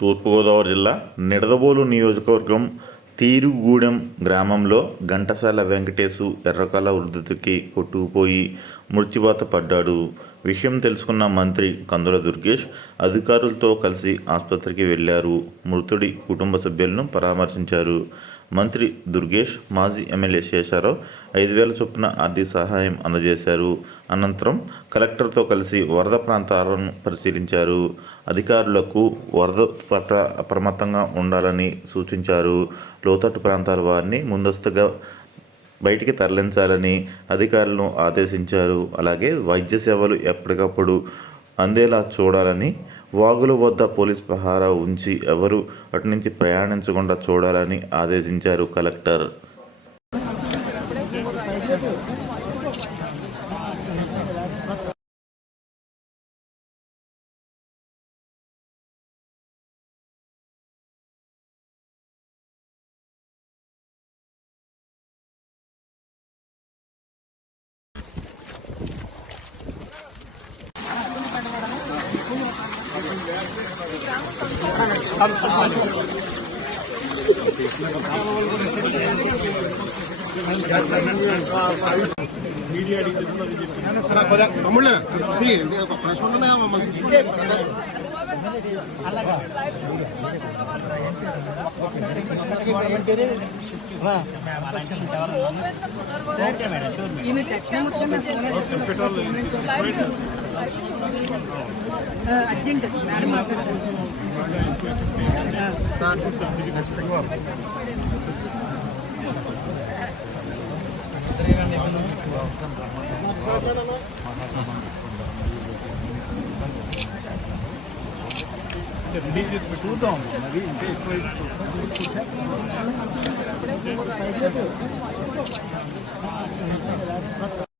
తూర్పుగోదావరి జిల్లా నిడదవోలు నియోజకవర్గం తీరుగుగూడెం గ్రామంలో ఘంటసాల వెంకటేశు ఎర్రకాల వృద్ధతికి కొట్టుకుపోయి మృత్యువాత పడ్డాడు. విషయం తెలుసుకున్న మంత్రి కందుల దుర్గేష్ అధికారులతో కలిసి ఆసుపత్రికి వెళ్ళారు మృతుడి కుటుంబ సభ్యులను పరామర్శించారు. మంత్రి దుర్గేష్ మాజీ ఎమ్మెల్యే శేషారావు ఐదు వేల చొప్పున ఆర్థిక సహాయం అందజేశారు. అనంతరం కలెక్టర్తో కలిసి వరద ప్రాంతాలను పరిశీలించారు. అధికారులకు వరద పట్ల అప్రమత్తంగా ఉండాలని సూచించారు. లోతట్టు ప్రాంతాల వారిని ముందస్తుగా బయటికి తరలించాలని అధికారులను ఆదేశించారు. అలాగే వైద్య సేవలు ఎప్పటికప్పుడు అందేలా చూడాలని వాగుల వద్ద పోలీస్ పహారా ఉంచి ఎవరు అటు నుంచి ప్రయాణించకుండా చూడాలని ఆదేశించారు కలెక్టర్. తమ్ముళ్ళు ప్రశ్న ఉన్నాయా మనకి ఈమె తక్షణ అర్జెంట్ మేడం రిలీజ్ చేసి చూద్దాం మరి ఇంకా ఎక్కువ